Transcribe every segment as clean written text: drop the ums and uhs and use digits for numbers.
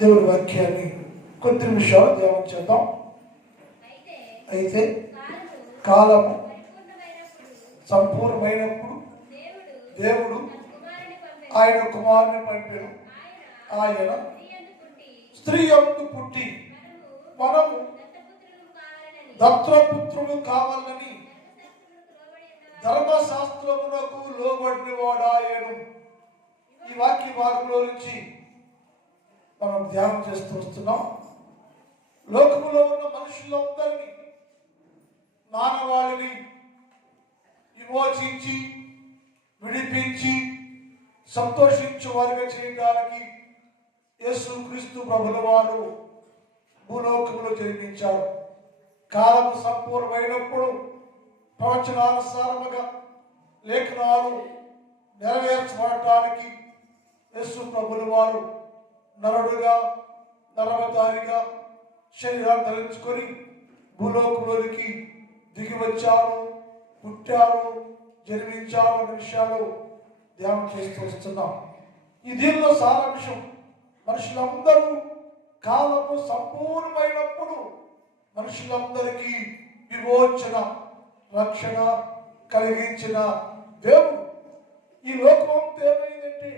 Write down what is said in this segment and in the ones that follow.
దేవుడి వాక్యాన్ని కొద్ది నిమిషాలు ధ్యానం చేద్దాం. అయితే కాలము సంపూర్ణమైనప్పుడు దేవుడు ఆయన కుమారుని పంపెను. ఆయన స్త్రీ యందు పుట్టి మనము దత్తపుత్రులు కావాలని ధర్మశాస్త్రమునకు లోబడిన వాడాయను. ఈ వాక్య భాగంలో నుంచి మనం ధ్యానం చేస్తూ వస్తున్నాం. లోకములో ఉన్న మనుషులందరినీ, మానవాళిని విమోచించి విడిపించి సంతోషించు వారిగా చేయడానికి యేసుక్రీస్తు ప్రభుల వారు భూలోకములో జన్మించారు. కాలము సంపూర్ణమైనప్పుడు ప్రవచనానుసారముగా లేఖనాలు నెరవేర్చబడటానికి యేసు ప్రభుల వారు నరుడుగా నరవతారిగా శరీరాన్ని ధరించుకొని భూలోకంలోనికి దిగి వచ్చారు, పుట్టారు, జన్మించారు అనే విషయాలు ధ్యానం చేస్తూ వస్తున్నాం. ఈ దీనిలో సారాంశం, మనుషులందరూ కాలము సంపూర్ణమైనప్పుడు మనుషులందరికీ విమోచన రక్షణ కలిగించిన దేవుడు. ఈ లోకం ఏమైందంటే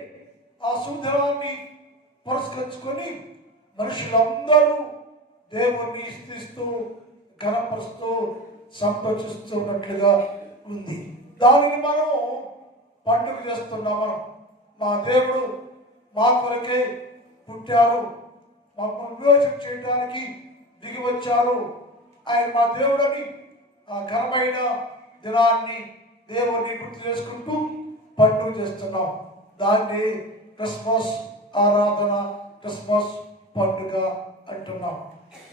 ఆ సుందరాన్ని పురస్కరించుకొని మనుషులందరూ దేవుణ్ణి స్థిస్తూ ఘనపరుస్తూ సంతోషిస్తున్నట్లుగా ఉంది. దానిని మనం పండుగ చేస్తున్నాం. మనం మా దేవుడు మా కొరకే పుట్టారు, మాకు విమోచన చేయడానికి దిగి వచ్చారు, ఆయన మా దేవుడని ఆ ఘనమైన దినాన్ని దేవుని గుర్తు చేసుకుంటూ పండుగ చేస్తున్నాం. దాన్ని క్రిస్మస్ ఆరాధన, క్రిస్మస్ పండుగ అంటున్నాం.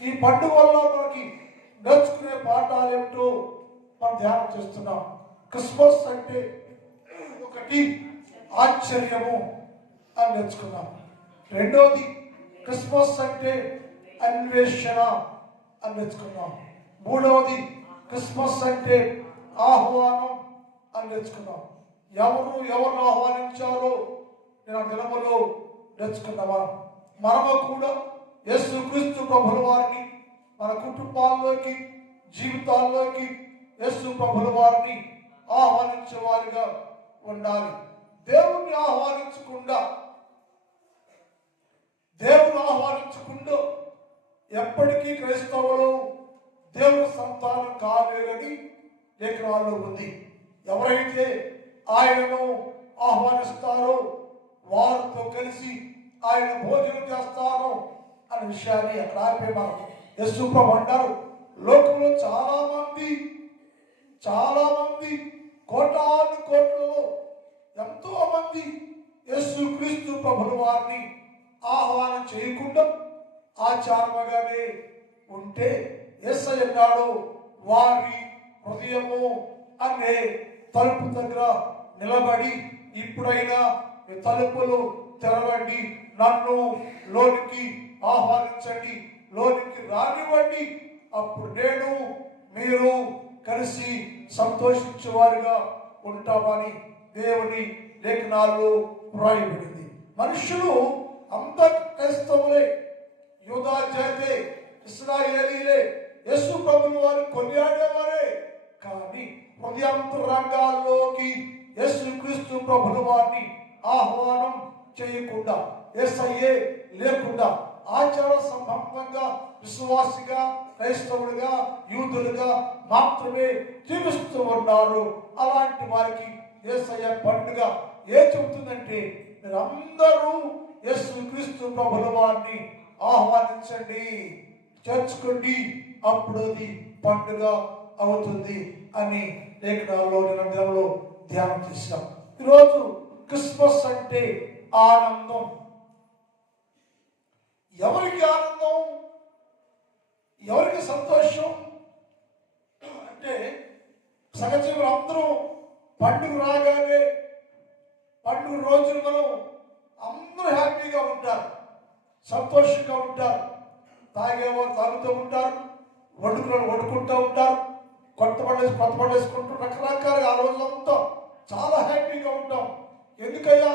ఈ పండుగ వల్ల మనకి నేర్చుకునే పాఠాలు ఏమిటో మనం ధ్యానం చేస్తున్నాం. క్రిస్మస్ అంటే ఒకటి ఆశ్చర్యము అని నేర్చుకున్నాం. రెండోది క్రిస్మస్ అంటే అన్వేషణ అని నేర్చుకున్నాం. మూడవది క్రిస్మస్ అంటే ఆహ్వానం అని నేర్చుకున్నాం. ఎవరు ఆహ్వానించారో నేను ఆ దినములో నేర్చుకున్నాం. మనము కూడా యేసుక్రీస్తు ప్రభుల వారిని మన కుటుంబాల్లోకి జీవితాల్లోకి యేసు ప్రభుల వారిని ఆహ్వానించే వారిగా ఉండాలి. దేవుని ఆహ్వానించకుండా ఎప్పటికీ క్రైస్తవులు దేవుని సంతానం కాలేరని లేఖనాల్లో ఉంది. ఎవరైతే ఆయనను ఆహ్వానిస్తారో వారితో కలిసి ఆయన భోజనం చేస్తారో అనే విషయాన్ని అక్కడ ఆపే మనం యేసు ప్రభు అంటారు. లోకంలో చాలా మంది కోటాను కోట్లలో ఎంతో మంది యేసుక్రీస్తు ప్రభుల వారిని ఆహ్వానం చేయకుండా ఆచారముగానే ఉంటే యేసయ్య అన్నాడు, వారి హృదయము అనే తలుపు దగ్గర నిలబడి ఇప్పుడైనా మీ తలుపులు తెరవండి, నన్ను లోనికి ఆహ్వానించండి, లోనికి రానివ్వండి, అప్పుడు నేను మీరు కలిసి సంతోషించేవారుగా ఉంటామని దేవుని లేఖనాల్లో వ్రాయబడింది. మనుషులు అంత క్రైస్తవులే, యూదా జాతే, ఇశ్రాయేలీలే, యేసు ప్రభుల వారు కొనియాడేవారే. కానీ హృదయాంతరంగాల్లోకి యేసుక్రీస్తు ప్రభుల వారిని ఆహ్వానం చేయకుండా, యేసయ్యే లేకుండా ఆచార సంబంధంగా విశ్వాసిగా క్రైస్తవులుగా యూదులుగా మాత్రమే జీవిస్తూ ఉన్నారు. అలాంటి వారికి యేసయ్య పండుగ చెబుతుందంటే మీరందరూ యేసుక్రీస్తు ప్రభుల వారిని ఆహ్వానించండి, చేర్చుకోండి, అప్పుడు అది పండుగ అవుతుంది అని లేఖనాల్లో నిరంతరంలో ధ్యానం చేశాం. ఈరోజు క్రిస్మస్ అంటే ఆనందం. ఎవరికి ఆనందం, ఎవరికి సంతోషం అంటే సహజంగా అందరూ పండుగ రాగానే పండుగ రోజున మనం అందరూ హ్యాపీగా ఉంటారు, సంతోషంగా ఉంటారు. తాగేవారు తాగుతూ ఉంటారు, వండుకుంటూ ఉంటారు, కొత్త పంట వేసుకుంటూ రకరకాలుగా ఆ రోజంతా చాలా హ్యాపీగా ఉంటాం. ఎందుకయ్యా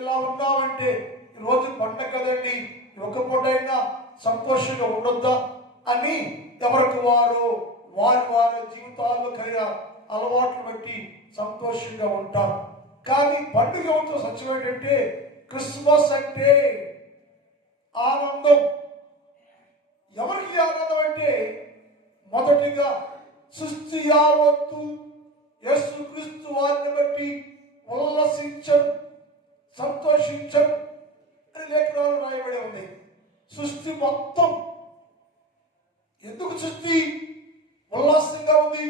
ఇలా ఉన్నామంటే ఈరోజు పండగ కదండి, ఒక్క పూట ఎవరైనా సంతోషంగా ఉండొద్దా అని ఎవరికి వారు వారి వారి జీవితాల్లో కలిగిన అలవాట్లు బట్టి సంతోషంగా ఉంటారు. కానీ పండుగ అవుతూ సత్యం ఏంటంటే క్రిస్మస్ అంటే ఆనందం. ఎవరికి ఆనందం అంటే మొదటిగా సృష్టి యావత్తు యేసుక్రీస్తు వారిని బట్టి ఉల్లసించరు, సంతోషించరు అని లేఖనాలు రాయబడి ఉంది. సృష్టి మొత్తం ఎందుకు సృష్టి ఉల్లాసంగా ఉంది,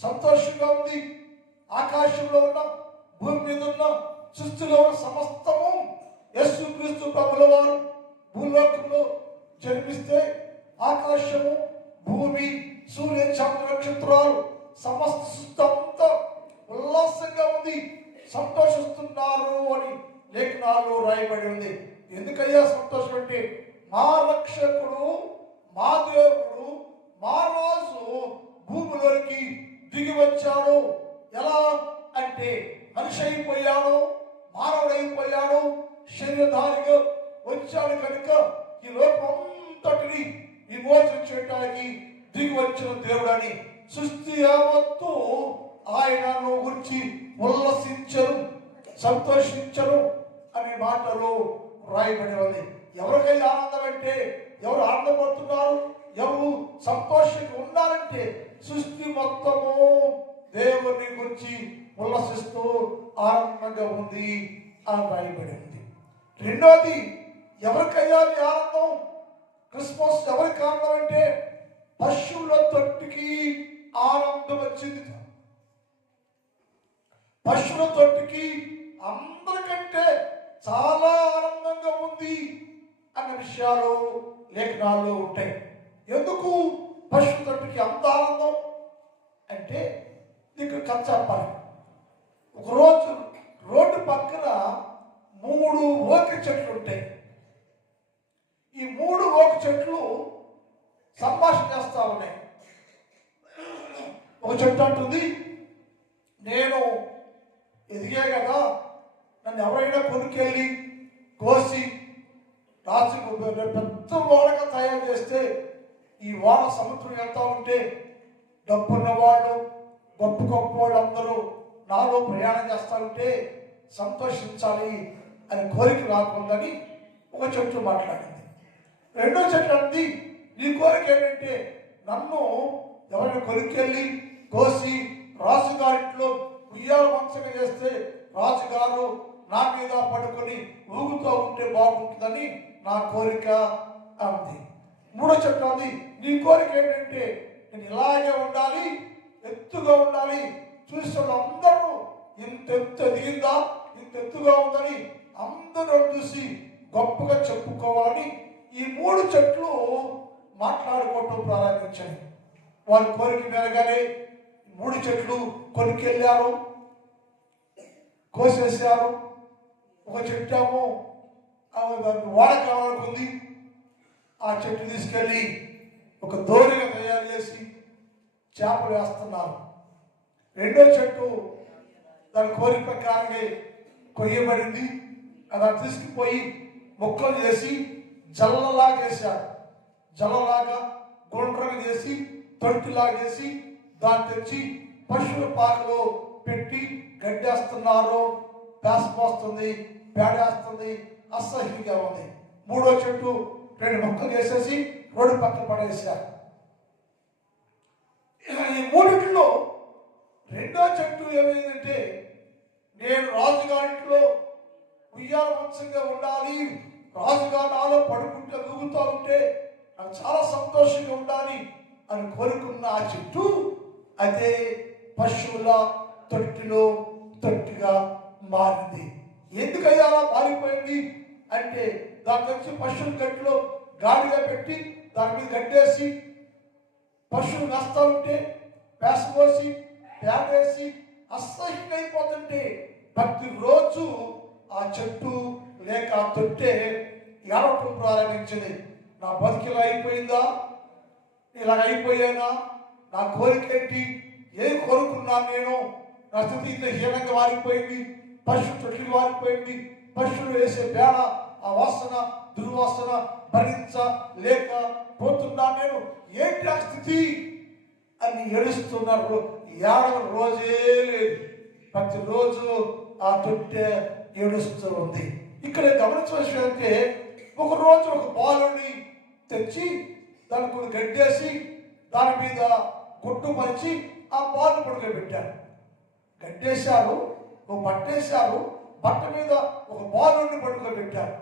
సంతోషంగా ఉంది? ఆకాశంలో ఉన్న భూమి మీద ఉన్న సృష్టిలో ఉన్న సమస్తము యేసుక్రీస్తు ప్రభుల వారు భూలోకంలో జన్మిస్తే ఆకాశము, భూమి, సూర్య చంద్ర నక్షత్రాలు సమస్త సృష్టి అంతా ఉల్లాసంగా ఉంది, సంతోషిస్తున్నారు అని లేఖనాల్లో రాయబడి ఉంది. ఎందుకయ్యా సంతోషం అంటే మా రక్షకుడు, మా దేవుడు, మా రాజు భూమిలోకి దిగి వచ్చాడు. ఎలా అంటే మనిషి అయిపోయాడు, మానవుడైపోయాడు, శరీరధారిగా వచ్చాడు కనుక ఈ లోకమంతటిని విమోచన చేయడానికి దిగి వచ్చిన దేవుడని సృష్టి యావత్తు ఆయనను గురించి ఉల్లసించరు, సంతోషించరు అనే మాటలు రాయబడి ఉంది. ఎవరికైనా ఆనందం అంటే ఎవరు ఆనందపడుతున్నారు, ఎవరు సంతోషంగా ఉన్నారంటే సృష్టి మొత్తము దేవుని గురించి ఉల్లసిస్తూ ఆనందంగా ఉంది అని రాయబడి ఉంది. రెండోది, ఎవరికైనా ఆనందం క్రిస్మస్ ఎవరికి ఆనందం అంటే పశువుల తొట్టికి ఆనందం వచ్చింది. పశువుల తొట్టికి అందరికంటే చాలా ఆనందంగా ఉంది అన్న విషయాలు లేఖనాల్లో ఉంటాయి. ఎందుకు పశువుల తొట్టికి అంత ఆనందం అంటే నీకు కథ చెప్పాలి. ఒకరోజు రోడ్డు పక్కన 3 ఓక చెట్లు ఉంటాయి. ఈ 3 ఓక చెట్లు సంభాషణ చేస్తా ఉన్నాయి. ఒక చెట్టు అంటుంది, నేను ఎదిగే కదా, నన్ను ఎవరైనా కొనుకెళ్ళి కోసి రాసి పెద్ద ఓడగా తయారు చేస్తే ఈ ఓడ సముద్రం వెళ్తా ఉంటే డబ్బున్న వాళ్ళు, గొప్ప గొప్ప వాళ్ళు అందరూ నాలో ప్రయాణం చేస్తా ఉంటే సంతోషించాలి అని కోరిక రాకుందని ఒక చెట్టు మాట్లాడింది. రెండో చెట్టు అంది, నీ కోరిక ఏంటంటే నన్ను ఎవరైనా కొనుక్కెళ్ళి కోసి రాజుగారింట్లో ఉయ్యాల వంశంగా చేస్తే రాజుగారు నా మీద పడుకొని ఊగుతూ ఉంటే బాగుంటుందని నా కోరిక అంది. మూడో చెట్టు అంది, నీ కోరిక ఏంటంటే నేను ఇలాగే ఉండాలి, ఎత్తుగా ఉండాలి, చూసిన అందరూ ఇంత ఎత్తు ఎదిగిందా, ఇంత ఎత్తుగా ఉందని అందరూ చూసి గొప్పగా చెప్పుకోవాలని ఈ 3 చెట్లు మాట్లాడుకోవటం ప్రారంభించాయి. వారి కోరిక మేరగానే 3 చెట్లు కొనుక్కెళ్ళారు, కోసేసారు. ఒక చెట్టు ఏమో ఓడ కావాలనుకుంది, ఆ చెట్టు తీసుకెళ్ళి ఒక దోరిగా తయారు చేసి చేపలు వేస్తున్నారు. రెండో చెట్టు దాని కోరిక ప్రకారంగా కొయ్యబడింది. అలా తీసుకుపోయి మొక్కలు చేసి జల్లలాగా చేశారు. జల్లలాగా గుండ్రగా చేసి తొట్టిలాగా చేసి దాన్ని తెచ్చి పశువుల పాకలో పెట్టి గడ్డేస్తున్నారు. పేసపోస్తుంది, పేడేస్తుంది, అసహ్యంగా ఉంది. మూడో చెట్టు 2 మొక్కలు వేసేసి రోడ్డు పక్కన పడేశారు. ఈ మూడింటిలో రెండో చెట్టు ఏమైందంటే నేను రాజుగారింట్లో ఉయ్యాల వంశంగా ఉండాలి, రాజుగారు నాలో పడుకుంటే ఊగుతూ ఉంటే నాకు చాలా సంతోషంగా ఉండాలి అని కోరుకున్న ఆ చెట్టు అదే పశువుల తొట్టిగా మారింది. ఎందుకయ్యా అలా మారిపోయింది అంటే దాని నుంచి పశువుల గట్టులో గాడిగా పెట్టి దాని మీద గడ్డేసి పశువులు నస్తా ఉంటే పేసపోసి పేడేసి అసహ్యంగా అయిపోతుంటే ప్రతిరోజు ఆ చెట్టు లేక ఆ తొట్టే ఏడవటం ప్రారంభించింది. నా బతికిలా అయిపోయిందా, ఇలాగ అయిపోయానా, నా కోరిక ఏంటి, ఏం కోరుకున్నాను నేను, నా స్థితి ఇంత హీనంగా మారిపోయింది, పశువు తొట్టికి మారిపోయింది, పశువులు వేసే పేడ ఆ వాసన దుర్వాసన భరించలేకపోతున్నా నేను, ఏంటి ఆ స్థితి అని ఏడుస్తున్నారు. ఏడవ రోజే లేదు, ప్రతిరోజు ఆ తొట్టె ఏడుస్తూ ఉంది. ఇక్కడ గమనించవలసిన అంటే, ఒకరోజు ఒక బాలుని తెచ్చి దానికి గడ్డేసి దాని మీద గుడ్డు పరిచి ఆ బాలు పడుకోబెట్టారు. గడ్డేశారు, ఒక బట్టేశారు, బట్ట మీద ఒక బాలుని పడుకోబెట్టారు.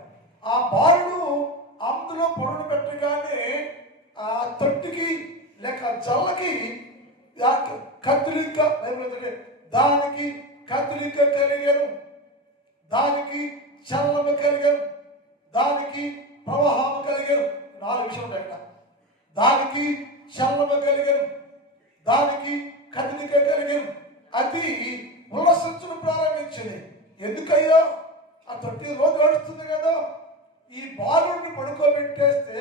ఆ బాలుడు అందులో పడును పెట్టగానే ఆ తొట్టికి లేక జల్లకి కత్తిలిక దానికి కత్తిలిక కలిగాను, దానికి చల్లము కలిగాను, దానికి ప్రవాహం కలిగాను. 4 విషయాలు అక్కడ. దానికి చల్లము కలిగాను, దానికి కదలిక కలిగాను. అది ఉల్లసించడం ప్రారంభించింది. ఎందుకయ్యా? ఆ 30 రోజు నడుస్తుంది కదా. ఈ బాలుడిని పడుకోబెట్టేస్తే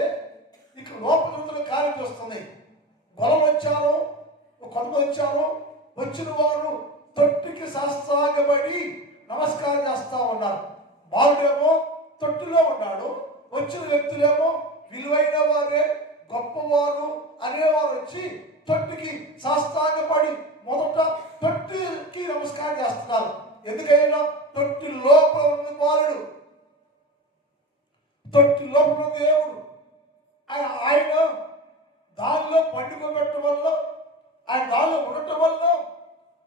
ఇక్కడ లోపల కార్యం వస్తుంది. గొలవ వచ్చారు, కొడుకు వచ్చారు, వచ్చిన వారు తొట్టికి సాష్టాంగపడి నమస్కారం చేస్తా ఉన్నారు. బాలుడేమో తొట్టిలో ఉన్నాడు, వచ్చిన వ్యక్తులేమో విలువైన వారే, గొప్పవారు అనేవారు వచ్చి తొట్టికి సాష్టాంగపడి మొదట తొట్టికి నమస్కారం చేస్తున్నారు. ఎందుకైనా తొట్టి లోపల ఉన్న బాలుడు, తొట్టి లోపల ఉన్న దేవుడు, ఆయన దానిలో పండుకోబెట్టడం వల్ల, ఆయన దానిలో ఉండటం వల్ల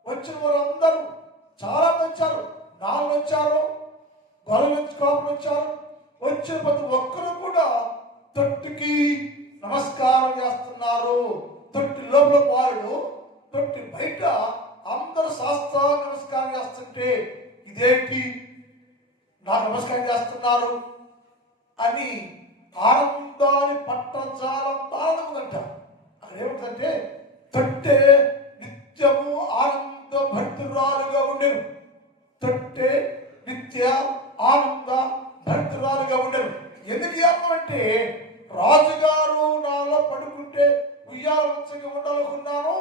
వచ్చిన వారందరూ చాలా వచ్చారు. 4 వచ్చారు, గొడవ కాపులు వచ్చారు. వచ్చిన ప్రతి ఒక్కరు కూడా తొట్టికి నమస్కారం చేస్తున్నారు. తొట్టి లోపల బాలుడు, తొట్టి బయట అందరూ శాస్త్రాలు నమస్కారం చేస్తుంటే, ఇదేంటి నాకు నమస్కారం చేస్తున్నారు అని ఆనందాన్ని పట్టజాలం ఆనందమంట. అక్కడ ఏమిటంటే, తొట్టె నిత్యము ఆనంద భక్తురాలుగా ఉండేను. తొట్టె నిత్య ఆనంద భక్తురాలుగా ఉండేను. ఎందుకు అంటే, రాజుగారు నాలో పడుకుంటే ఉయ్యాల మంచంగా ఉండాలనుకున్నాను.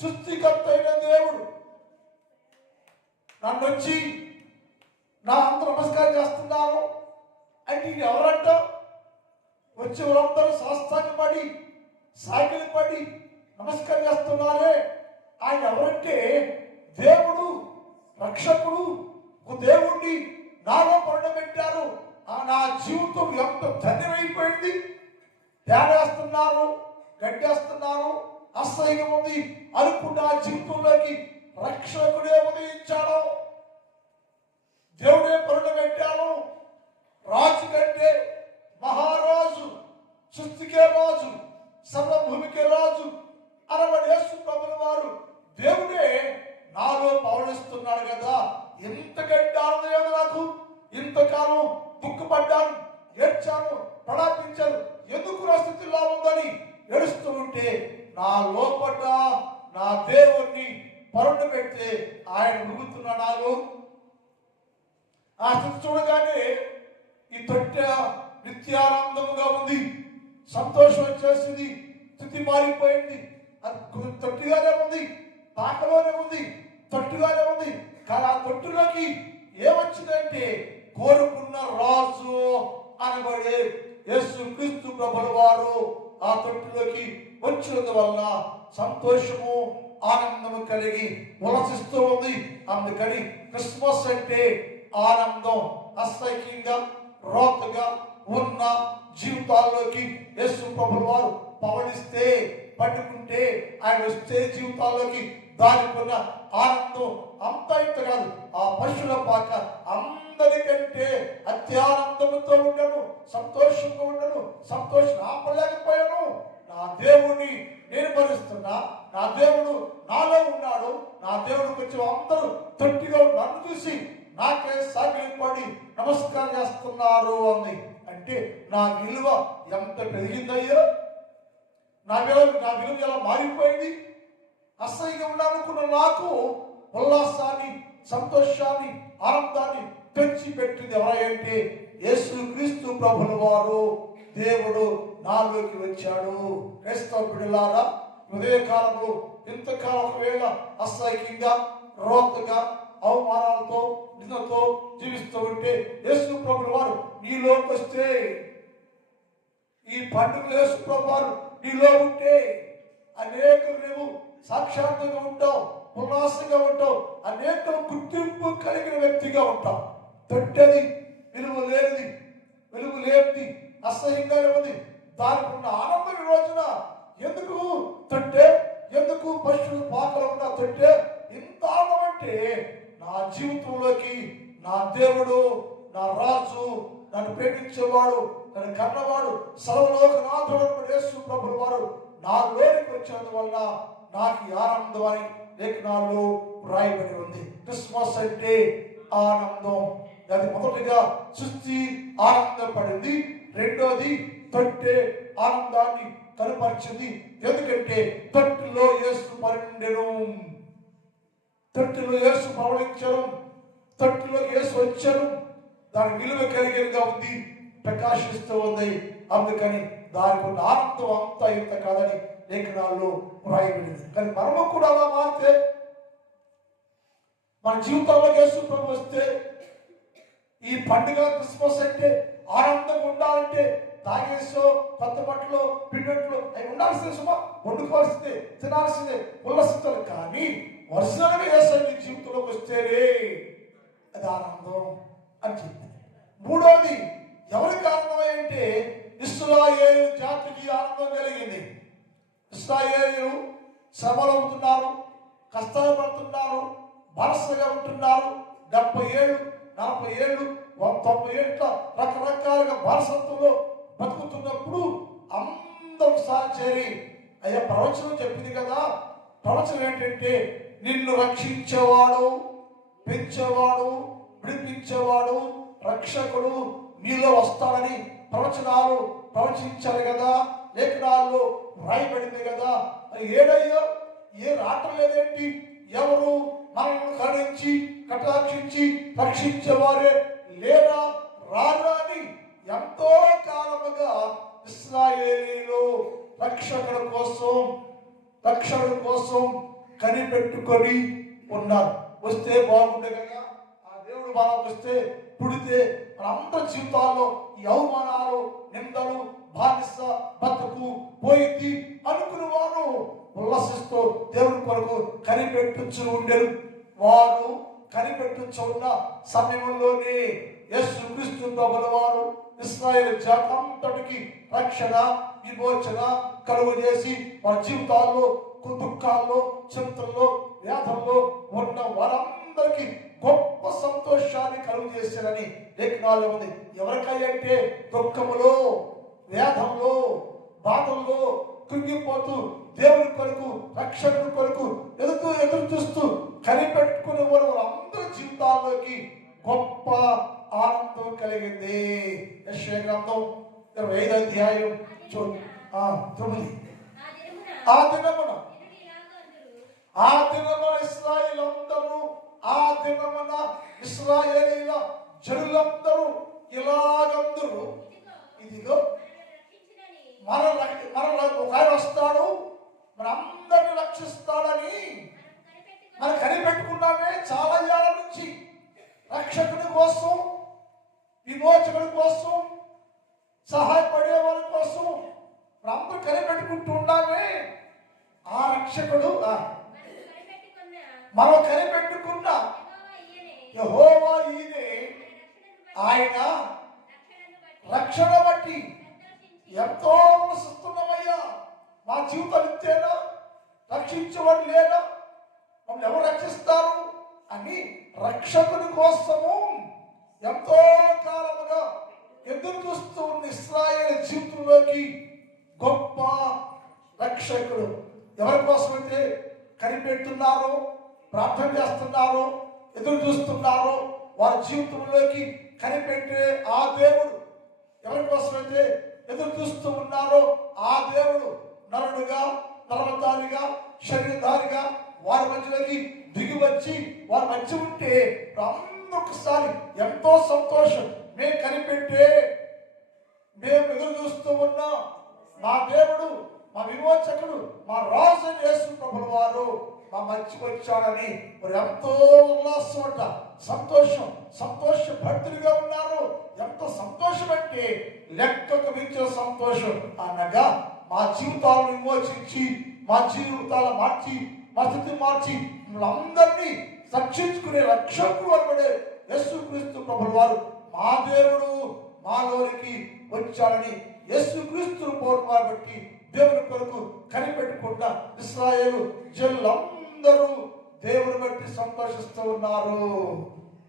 సృష్టికర్త అయిన దేవుడు నన్ను వచ్చి నా అందరూ నమస్కారం చేస్తున్నాను అంటే, ఇది ఎవరంట? వచ్చే వాళ్ళందరూ సాష్టాంగపడి సాగిలి పడి నమస్కారం చేస్తున్నారే. ఆయన ఎవరంటే, దేవుడు, రక్షకుడు, ఒక దేవుణ్ణి నాలో పండబెట్టారు. నా జీవితం ఎంత ధన్యమైపోయింది. తేడేస్తున్నారు, గడ్డేస్తున్నారు, అసహ్యం ఉంది అనుకున్న జీవితంలోకి రక్షకుడే ఉదయించాడు. దేవుడే పండబెట్టాను. రాజు కంటే మహారాజు, సృష్టికే రాజు, సర్వభూమికే రాజు అనబడి యేసు ప్రభుల వారు దేవుడే నాలో పవనిస్తున్నాడు కదా. ఎంతకంటే ఆనందం నాకు. ఇంతకాలం దుఃఖపడ్డాను, ఏడ్చాను, ప్రలాపించాను, ఎందుకు నా స్థితిలో ఉందని ఏడుస్తూ ఉంటే, నా లోపట నా దేవుణ్ణి పరుండు పెడితే ఆయన ముగుతున్నాడు నాలో. ఆ స్థితి చూడగానే ఈ తొట్టె నిత్యానందముగా ఉంది, సంతోషం వచ్చేసింది, స్థితి మారిపోయింది. అది తొట్టిగానే ఉంది, పాకలోనే ఉంది, తొట్టుగానే ఉంది. కానీ ఆ తొట్టులోకి ఏమొచ్చిందంటే, కోరుకున్న రాజు అనబడే యేసు క్రీస్తు ప్రభుల వారు ఆ తొట్టులోకి వచ్చినందువల్ల సంతోషము ఆనందము కలిగి ఉల్లసిస్తూ ఉంది. అందుకని క్రిస్మస్ అంటే ఆనందం. అసహ్యంగా రోతగా ఉన్న జీవితాల్లోకి యేసు ప్రభుల వారు పవనిస్తే, పట్టుకుంటే, ఆయన వస్తే జీవితాల్లోకి దానికి ఉన్న ఆనందం అంత ఇంత కాదు. ఆ పశువుల పాక అందరికంటే అత్యానందంతో ఉండను, సంతోషంగా ఉండను, సంతోషం ఆపలేకపోయాను. నా దేవుడిని నేను భరిస్తున్నా, నా దేవుడు నాలో ఉన్నాడు, నా దేవుడికి వచ్చి అందరూ తొట్టిగా నన్ను చూసి నాకే సాగిలిపడి నమస్కారం చేస్తున్నారు అంది. అంటే నా విలువ ఎంత పెరిగిందయ్యో, నా విలువ ఎలా మారిపోయింది. అసహ్యంగా ఉండాలనుకున్న నాకు ఉల్లాసాన్ని, సంతోషాన్ని, ఆనందాన్ని పెంచి పెట్టింది ఎవరంటే యేసు క్రీస్తు ప్రభుల వారు. దేవుడు నాలోకి వచ్చాడు. క్రైస్తవ బిడ్డలారా, ఉదయకాలంలో ఇంతకాలం ఒకవేళ అసహ్యంగా, రోతగా, అవమానాలతో, నిందతో జీవిస్తూ ఉంటే యేసు ప్రభుల వారు నీలోకి వస్తే ఈ పండుగ యేసు ప్రభువారు నీలో ఉంటే అనేకులు నువ్వు సాక్షాత్తుగా ఉంటావు, ఉల్లాసంగా ఉంటావు, అనేక గుర్తింపు కలిగిన వ్యక్తిగా ఉంటావు. తొట్టెది విలువ లేనిది అసహ్యంగా ఉంది, దానికి ఉన్న ఆనందం ఈ రోజున ఎందుకు తొట్టె, ఎందుకు పశువులు పాకలు ఉన్న తొట్టె ఇంత ఆనందం అంటే నా జీవితంలోకి నా దేవుడు, నా రాజు, నన్ను ప్రేమించేవాడు, నన్ను కన్నవాడు, సర్వలోకనాథుడు యేసు ప్రభువు వారు నా లోనికి వచ్చినందువల్ల నాకు ఈ ఆనందం అని లేఖనాల్లో రాయబడి ఉంది. క్రిస్మస్ అంటే ఆనందం. అది మొదటిగా సృష్టి ఆనందపడింది, రెండోది తొట్టె ఆనందాన్ని కనపరిచింది. ఎందుకంటే తొట్టులో యేసు పరుండెను, తొట్టులో యేసు ప్రవహించను, తొట్టులో యేసు వచ్చాను. దాని విలువ కలిగినగా ఉంది, ప్రకాశిస్తూ ఉంది. అందుకని దానికి ఉన్న ఆనందం అంతా ఇంత కాదని లేఖనాల్లో వ్రాయబడింది. కానీ మనము కూడా అలా మారితే, మన జీవితంలో యేసు ప్రభు వస్తే, ఈ పండుగ క్రిస్మస్ అంటే ఆనందంగా ఉండాలంటే తాగేసో, కొత్త బట్టలు, పిండట్లు అవి ఉండాల్సిందే, సుమా వండుకోవాల్సిందే, తినాల్సిందే, ఉల్లసించాలి. కానీ వర్షాలుగా యేసు నీ జీవితంలోకి వస్తేనే అది ఆనందం అని చెప్పింది. మూడోది ఎవరికి ఆనందం అంటే ఇశ్రాయేలు జాతికి ఆనందం కలిగింది. ఇశ్రాయేలు శ్రమలు అవుతున్నారు, కష్టాలు పడుతున్నారు, బానిసలుగా ఉంటున్నారు. 70 ఏళ్ళు, 40 ఏళ్ళు, 90 ఏళ్ళ రకరకాలుగా బానిసత్వంలో బతుకుతున్నప్పుడు అందరూ సారి చేరి అయ్యా ప్రవచనం చెప్పింది కదా, ప్రవచనం ఏంటంటే నిన్ను రక్షించేవాడు, పెంచేవాడు, విడిపించేవాడు, రక్షకుడు నీలో వస్తాడని ప్రవచనాలు ప్రవచించాలి కదా, లేఖనాల్లో రాయబడింది కదా. ఏడయ్యో ఏ రావటం లేదేంటి? ఎవరు మనల్ని కరుణించి కటాక్షించి రక్షించేవారే లేరా, రారా అని ఎంతో కాలముగా ఇశ్రాయేలీలు రక్షకుడు కోసం కనిపెట్టుకొని ఉన్నారు. వస్తే బాగుండే కదా, ఆ దేవుడు బాగా వస్తే పుడితే మనందరి జీవితాల్లో ఈ అవమానాలు, నిందలు, బానిస బతుకు పోయింది అనుకుని వారు ఉల్లసిస్తూ దేవుని కొరకు కనిపెట్టుచు ఉండేరు. వారు కనిపెట్టుచు ఉన్న సమయంలోనే యేసుక్రీస్తు ప్రభుల వారు ఇశ్రాయేలు జాతి అంతటికి రక్షణ, విమోచన కలుగజేసి వారి జీవితాల్లో, దుఃఖాల్లో, చింతల్లో, వ్యాధుల్లో ఉన్న వారందరికీ గొప్ప సంతోషాన్ని కలుగు చేశారని లేఖనాల్లో ఉంది. ఎవరికైతే దుఃఖములో, వేదంలో, బాధల్లో కృంగిపోతూ దేవుని కొరకు, రక్షకుని కొరకు ఎదురు చూస్తూ కనిపెట్టుకునే వారందరి జీవితాల్లోకి గొప్ప ఆనందం కలిగింది. యెషయా గ్రంథం 25 అధ్యాయం 9. ఆ దినమున ఇశ్రాయేలందరూ, ఆ దినమున ఇశ్రాయేలీల జనులందరూ ఇలాగందరూ, ఇదిగో మన ఒక ఆయన వస్తాడు, మనందరినీ రక్షిస్తాడని మనం కనిపెట్టుకున్నామే చాలా ఏళ్ళ నుంచి. రక్షకుడి కోసం, విమోచకుడి కోసం, సహాయపడే వారి కోసం అందరూ కనిపెట్టుకుంటూ ఉన్నామే. ఆ రక్షకుడు మనం కనిపెట్టుకున్న యెహోవా ఈయనే. ఆయన రక్షణ బట్టి ఎంతో ఆనందిస్తున్నామయ్యా. మా జీవితాలు ఇచ్చేనా, రక్షించేవాడు లేదా, మమ్మల్ని ఎవరు రక్షిస్తారు అని రక్షకుని కోసము ఎంతో కాలముగా ఎదురు చూస్తూ ఉన్న ఇశ్రాయేలు జీవితంలోకి గొప్ప రక్షకుడు ఎవరి కోసమైతే కనిపెడుతున్నారో, ప్రార్థన చేస్తున్నారో, ఎదురు చూస్తున్నారో వారి జీవితంలోకి కనిపెట్టే ఆ దేవుడు ఎవరి కోసమైతే ఎదురు చూస్తూ ఉన్నారో ఆ దేవుడు నరుడుగా, నరవతారిగా, శరీరధారిగా వారి మధ్యలోకి దిగి వచ్చి వారి మధ్య ఉంటే ఒకసారి ఎంతో సంతోషం. మేము కనిపెట్టే, మేము ఎదురు చూస్తూ ఉన్నాం మా దేవుడు, మా విమోచకుడు, మా రాజు యేసు ప్రభుల వారు మా మధ్యకి వచ్చాడని మరి ఎంతో ఉల్లాసం అంట, సంతోష భక్తులుగా ఉన్నారు. ఎంత సంతోషం అంటే లెక్కకు మించిన సంతోషం అనగా మా జీవితాలను విమోచించి మా జీవితాలు మార్చి మా స్థితి మార్చి మిమ్మల్ని అందరినీ రక్షించుకునే రక్షకుడు అనబడే యేసుక్రీస్తు ప్రభుల వారు మా దేవుడు మాలోనికి వచ్చాడని యేసుక్రీస్తు ప్రభువును బట్టి దేవుని కొరకు కనిపెట్టుకున్న ఇశ్రాయేలు జనులందరూ దేవుని బట్టి సంతోషిస్తూ ఉన్నారు.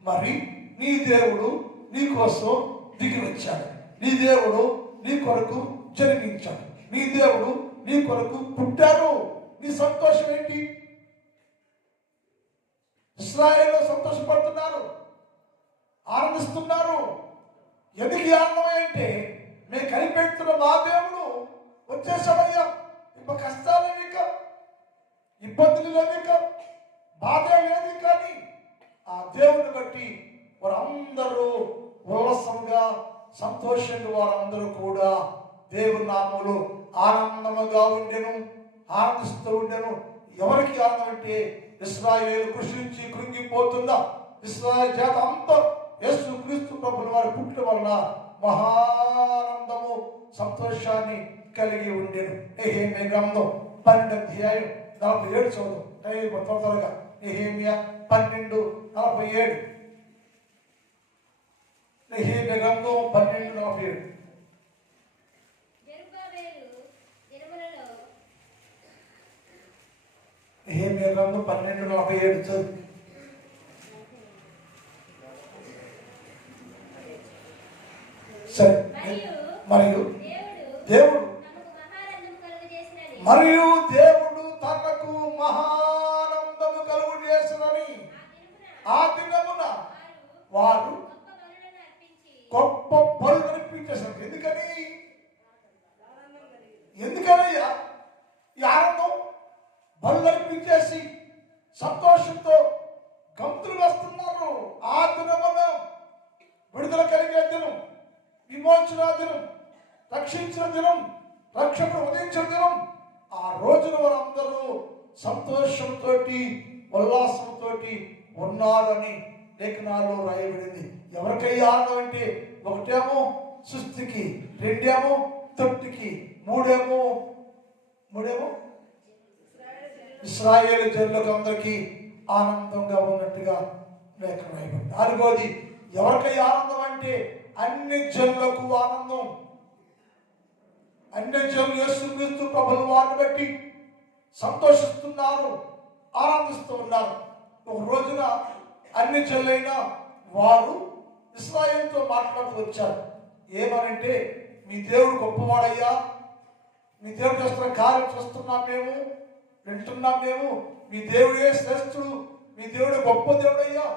మరి నీ దేవుడు నీ కోసం దిగి వచ్చాడు. నీ దేవుడు నీ కొరకు జన్మించాడు. నీ దేవుడు నీ కొరకు పుట్టాడు. నీ సంతోషం ఏంటి? ఇశ్రాయేలు సంతోషపడుతున్నారు, ఆనందిస్తున్నారు. ఎందుకు ఆనందం అంటే మేము కనిపెడుతున్న మా దేవుడు వచ్చేసాడయ్యా. ఇప్పుడు కష్టాలు లేక, ఇబ్బందులు లేక, బాధ లేదు, కానీ ఆ దేవుని బట్టి వారందరూ ఉల్లాసంగా సంతోషంగా వారందరూ కూడా దేవుని నామములో ఆనందముగా ఉండెను, ఆనందిస్తూ ఉండెను. ఎవరికి ఆనందం అంటే ఇశ్రాయేలు కృషించి కృంగిపోతుందా ఇశ్రాయేలు జాతి అంతా యేసుక్రీస్తు ప్రభువుల వారి పుట్టుట వలన మహానందము సంతోషాన్ని కలిగి ఉండెను. నెహెమ్యా గ్రంథం 12వ అధ్యాయం 47 చదువు త్వరగా. నెహెమ్యా 12:47. నెహెమ్యా గ్రంథం 12:47. నెహెమ్యా గ్రంథం 12:47 చదువు. సరే. మరియు దేవుడు తనకు మహానందము కలుగు చేసినని ఆ దినమున వారు గొప్ప బలు అర్పించేశారు. ఎందుకనయ్యా ఈ ఆనందం? బలు అర్పించేసి సంతోషంతో గంతులు వేస్తున్నారు. ఆ దినమున విడుదల కలిగే దినం, విమోచన దినం, రక్షించిన దినం, రక్షకుడు ఉదయించిన దినం. ఆ రోజున వారందరూ సంతోషంతో ఉల్లాసంతో ఉన్నారని లేఖనాల్లో రాయబడింది. ఎవరికైనా ఆనందం అంటే ఒకటేమో సృష్టికి, రెండేమో తొట్టికి, మూడేమో ఇశ్రాయేలు జనులకు అందరికీ ఆనందంగా ఉన్నట్టుగా లేఖనం రాయబడింది. నాలుగోది, ఎవరికైనా ఆనందం అంటే అన్ని జనులకు ఆనందం. అన్ని జనులు యేసుక్రీస్తు ప్రభువుల వారిని బట్టి సంతోషిస్తున్నారు, ఆనందిస్తూ ఉన్నారు. ఒక రోజున అన్ని జనులైన వారు ఇశ్రాయేలుతో మాట్లాడుతూ వచ్చారు. ఏమనంటే, మీ దేవుడు గొప్పవాడయ్యా, మీ దేవుడు చేస్తున్న కార్యం చూస్తున్నాం, మేము వింటున్నాం, మేము మీ దేవుడే శ్రేష్ఠుడు, మీ దేవుడు గొప్ప దేవుడయ్యా,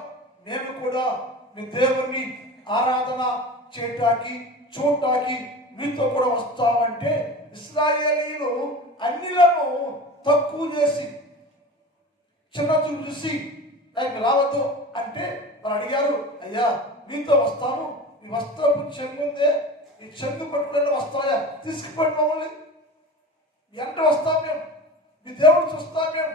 మేము కూడా మీ దేవుణ్ణి ఆరాధన చేయటానికి చూడటానికి మీతో కూడా వస్తామంటే ఇశ్రాయేలీయులు అన్నిలను తక్కువ చేసి చిన్న చూసి రావద్దు అంటే వాళ్ళు అడిగారు, అయ్యా మీతో వస్తాము, మీ వస్త్రపు చెంగు ఉందే, ఈ చెంగు పట్టుకునే వస్తాయా, తీసుకుపోయి మమ్మల్ని ఎంత వస్తాం, మేము మీ దేవుడు చూస్తాం, మేము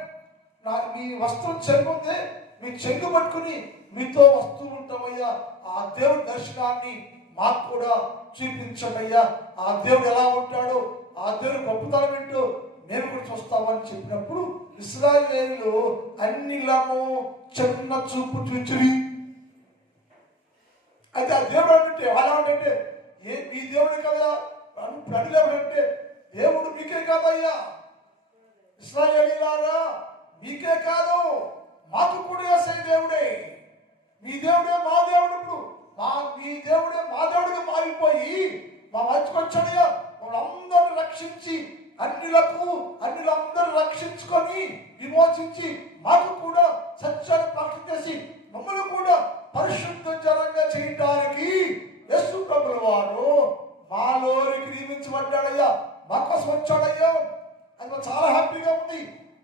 మీ వస్త్రం చెంగు ఉందే, మీ చెంగు పట్టుకుని మీతో వస్తూ ఉంటామయ్యా. ఆ దేవుడి దర్శనాన్ని మాకు కూడా చూపించమయ్యా. ఆ దేవుడు ఎలా ఉంటాడో, ఆ దేవుడు గొప్పతనం ఏంటో మేము కూడా చూస్తామని చెప్పినప్పుడు ఇశ్రాయేలు అన్నిలను చిన్న చూపు చూచిరి. అయితే ఆ దేవుడు అంటే అలా అంటే మీ దేవుడే కదా, ప్రజలు ఎవరంటే దేవుడు మీకే కాదయ్యా, ఇశ్రాయేలీయులారా మీకే కాదు మాకు కూడా యేసయ్య దేవుడే, మీ దేవుడే మా దేవుడు. ఇప్పుడు మీ దేవుడే మా దేవుడిగా మారిపోయి మా మధ్యకు వచ్చాడయ్యా, వాళ్ళందరూ రక్షించి అన్నిలందరూ రక్షించుకొని విమోచించి మాకు కూడా సత్యాన్ని ప్రకటన చేసి మమ్మల్ని కూడా పరిశుద్ధ జనంగా చేయడానికి యేసు ప్రభువుల వారు మాలోనికి నియమించబడ్డాడయ్యా, మా కోసం వచ్చాడయ్యా. అది చాలా హ్యాపీగా ఉంది,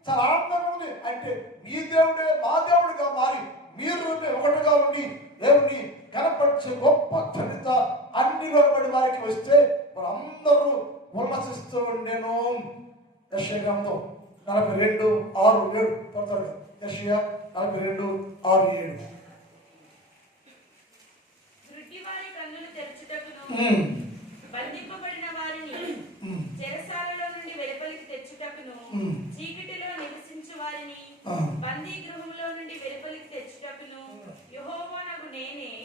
చాలా ఆనందంగా ఉంది. అంటే మీ దేవుడే మా దేవుడిగా మారి మీరు ఒకటిగా ఉండి దేవుడిని కనపరిచే గొప్ప ఘనత అన్ని లోబడి వారికి వస్తే వారందరూ ఉల్లసిస్తూ ఉండేను. యెషయా గ్రంథం 42:6-7 త్వరగా. యెషయా 42:6-7. బంధింపబడిన వారిని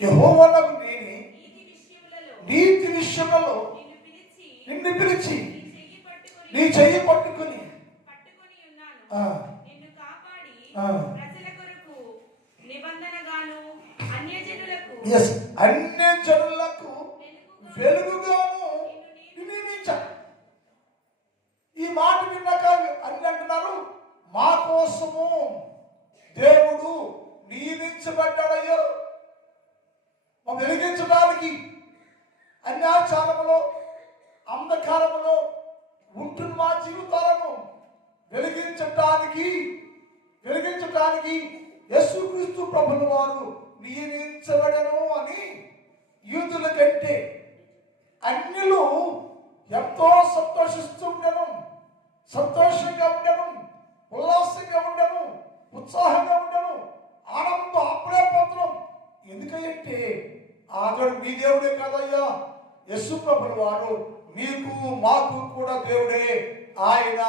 యెహోవానగు నేనే నీతి విషయములలో నిన్ను పిలిచి నీ చెయ్యి పట్టుకుని అన్య జనులకు వెలుగుగాను నియమించాను. ఈ మాట విన్నాక అన్ని అంటున్నారు, మా కోసము దేవుడు నియమించబడ్డాడయ్యో మా వెలిగించడానికి. అన్యాచారములో అంధకారములో ఉంటున్న మా జీవితాలను వెలిగించటానికి యేసుక్రీస్తు ప్రభువు వారు నియమించబడను అని యూదుల కంటే అన్యులు ఎంతో సంతోషంగా ఉండను, ఉల్లాసంగా ఉండను, ఉత్సాహంగా ఉండను, ఆనందంతో ఆప్యాయపత్రం. ఎందుకంటే ఆదడు మీ దేవుడే కాదయ్యా, యేసు ప్రభువు వారు మీకు మాకు కూడా దేవుడే. ఆయన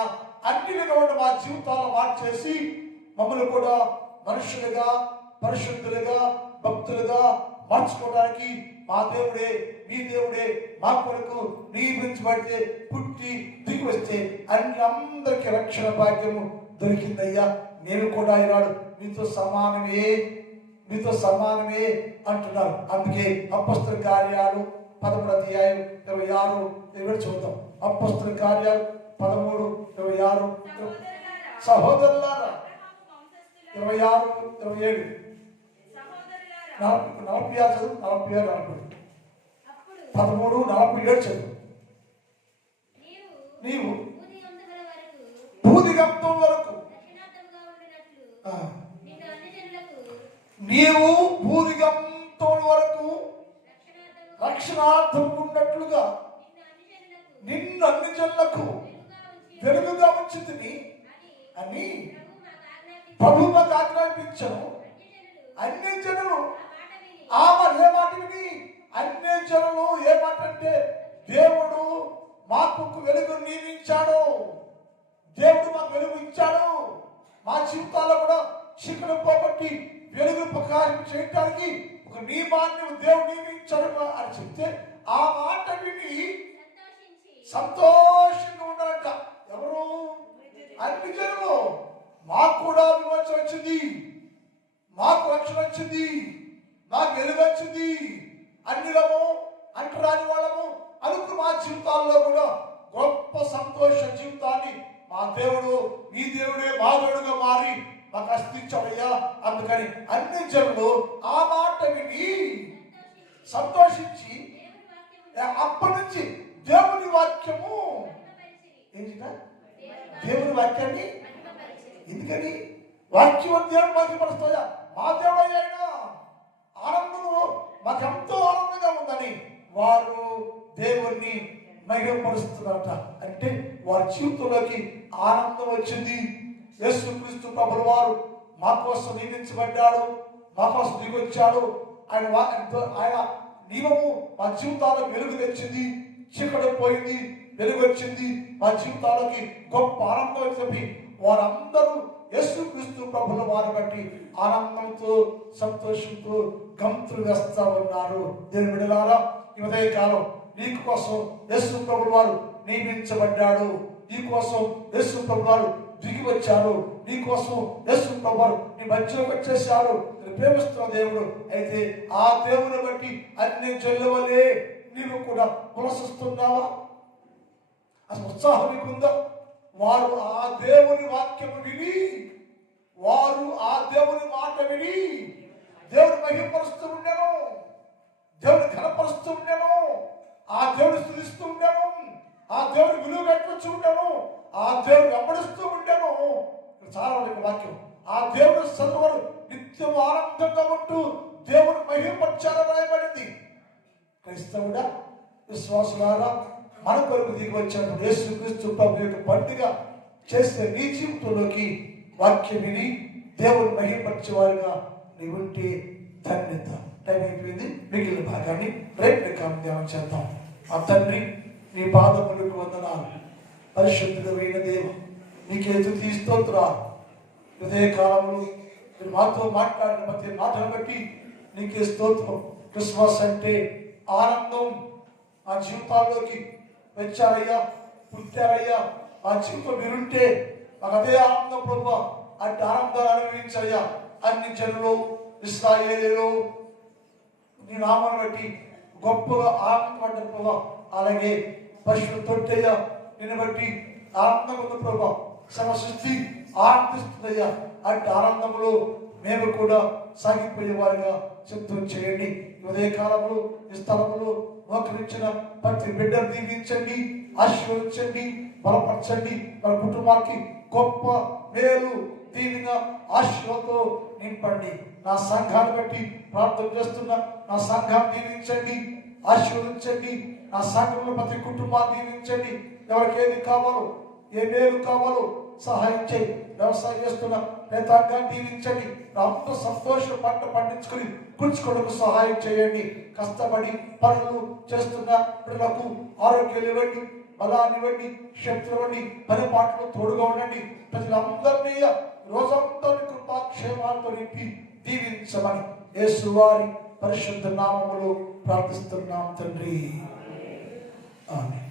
అన్నిలుగా ఉన్న మా జీవితాలను మార్చేసి మమ్మల్ని కూడా మనుషులుగా, పరిశుద్ధులుగా, భక్తులుగా మార్చుకోవడానికి మా దేవుడే, మీ దేవుడే మా కొరకు నియమించబడితే పుట్టి దిగి వస్తే అందరికీ రక్షణ భాగ్యము దొరికిందయ్యా. నేను కూడా ఈనాడు మీతో సమానమే అంటున్నారు. అందుకే అపొస్తలుల కార్యాలు 13వ అధ్యాయం 26 చూద్దాం. అపొస్తలుల కార్యాలు 13:26. సహోదరులారా 26, 27, 46 చదువు, 46, 13:47 చదువు. నీవు భూదిగంతం వరకు రక్షణార్థం ఉన్నట్లుగా నిన్ను అన్ని జనులకు వెలుగుగా ఉంచుతుంది అని ప్రభువు మాకు ఆజ్ఞాపించను. అన్ని జనులు ఏ మాట విని అన్ని జనులు ఏ మాట అంటే దేవుడు మాకు వెలుగు నియమించాడు, దేవుడు మాకు వెలుగు ఇచ్చాడు. మా జీవితాల్లో కూడా చీకటి పోగొట్టి వెలుగు ప్రకాశం చేయడానికి ఒక నియమాన్ని దేవుడు నియమించాడు అని చెప్తే ఆ మాట విని సంతోషంగా ఉండాలంట. ఎవరు? అన్ని జనులు. మాకు కూడా విమోచన వచ్చింది, మాకు రక్షణ వచ్చింది, మాకు వెలుగు వచ్చింది, అన్నిలము అంటరాని వాళ్ళము అనుకు మా జీవితాల్లో కూడా గొప్ప సంతోష జీవితాన్ని మా దేవుడు, మీ దేవుడే మా దేవుడుగా మారి మాకు అస్తించాడయ్యా. అందుకని అన్ని జనులు ఆ మాట విని సంతోషించి అప్పటి నుంచి దేవుని వాక్యము దేవుని వాక్యాన్ని ఎందుకని వాక్యం దేవుడు మహిమపరుస్తాయా? మా దేవుడు అయినా ఆనందము మాకెంతో ఆనందంగా ఉందని వారు దేవుణ్ణి మహిమపరుస్తున్నారట. అంటే వారి జీవితంలోకి ఆనందం వచ్చింది. యేసుక్రీస్తు ప్రభువు వారు మా కోసం నియమించబడ్డాడు, మా కోసం దిగొచ్చాడు. ఆయన నియమము మా జీవితాలకు వెలుగు తెచ్చింది, చీకటి పోయింది, వెలుగు వచ్చింది. మా జీవితాలకి గొప్ప ఆనందం చెప్పి వారందరూ యేసుక్రీస్తు ప్రభువుల వారిని బట్టి ఆనందంతో సంతోషంతో గంతులు వేస్తా ఉన్నారు. దేవుని బిడ్డలారా, ఈ ఉదయకాలం నీ కోసం యేసు ప్రభువు వారు నియమించబడ్డాడు, నీ కోసం యేసు ప్రభువు వారు దిగి వచ్చారు, నీ కోసం యేసు ప్రభువు వారు నీ మధ్యలోకి వచ్చేసారు. ప్రేమిస్తున్న దేవుడు అయితే ఆ దేవుని బట్టి అన్ని జల్లువలే నీవు కూడా పులసిస్తున్నావా? అసలు ఉత్సాహం నీకుందా? వారు ఆ దేవుని వాక్యము విని, వారు ఆ దేవుని మాట విని దేవుని మహిమపరుస్తూ ఉండేను, దేవుని ఘనపరుస్తూ ఉండేను, ఆ దేవుని స్తుతిస్తూ ఉండేను, ఆ దేవుని విలువ కట్టుచూ ఉండేను, ఆ దేవుని వెంబడిస్తూ ఉండేను. చాలా వాక్యం ఆ దేవుని చదువులు నిత్యం ఆనందంగా ఉంటూ దేవుని మహిమపరచాలని రాయబడింది. క్రైస్తవుడా, విశ్వాసులారా, మన కొరకు దిగి వచ్చినప్పుడు యేసుక్రీస్తు ప్రభు యొక్క పండుగ చేస్తే నీ జీవితంలోకి వాక్యం విని దేవుని మహిమపరిచేవారుగా నీ ఉంటే ధన్యత. టైం అయిపోయింది. మిగిలిన భాగాన్ని రేపు ధ్యానం చేద్దాం. ఆ తండ్రి, నీ పాదములకు వందనాలు. పరిశుద్ధుడైన దేవ, నీకే స్తుతి స్తోత్రాలు. హృదయ కాలంలో మీరు మాతో మాట్లాడిన ప్రతి మాటను బట్టి నీకే స్తోత్రం. క్రిస్మస్ అంటే ఆనందం. ఆ జీవితాల్లోకి వచ్చారయ్యా, పుట్టారయ్యా. ఆ జీవితం మీరుంటే మాకు అదే ఆనందం ప్రభు. అట్టి ఆనందాన్ని అనుభవించయ్యా. అన్ని జనులు ఇశ్రాయేలీయులు నీ నామాన్ని బట్టి గొప్పగా ఆనందపడ్డారు ప్రభా. అలాగే పశువులు తొట్టయ్యా నిన్ను బట్టి ఆనందం ఉంది ప్రభా. సమసృష్టి ఆనందిస్తుందయ్యా. అట్టి ఆనందంలో మేము కూడా సాగిపోయేవారుగా సిద్ధం చేయండి. ఉదయ కాలంలో ఈ స్థలంలో మోకరించిన ప్రతి బిడ్డను దీవించండి, ఆశీర్వదించండి, బలపరచండి. మన కుటుంబానికి గొప్ప మేలు దీవిన ఆశీర్వాదంతో నింపండి. నా సంఘాన్ని బట్టి ప్రార్థన చేస్తున్నా. నా సంఘాన్ని దీవించండి, ఆశీర్వదించండి. నా సంఘంలో ప్రతి కుటుంబాన్ని దీవించండి. ఎవరికి ఏది కావాలో, ఏ మేలు కావాలో సహాయం చేయి. వ్యవసాయం చేస్తున్నా రైతాంగాన్ని దీవించండి. అందరూ సంతోషం పంట పండించుకుని కూర్చుకోవడానికి సహాయం చేయండి. కష్టపడి పనులు చేస్తున్న పిల్లలకు ఆరోగ్యాలు ఇవ్వండి, బలాన్ని ఇవ్వండి, శక్తులు ఇవ్వండి, పని పాటలు తోడుగా ఉండండి. ప్రజలందరినీ రోజంతా కృపాక్షేమాలతో నింపి దీవించమని యేసువారి పరిశుద్ధ నామములో ప్రార్థిస్తున్నాం తండ్రి. ఆమేన్.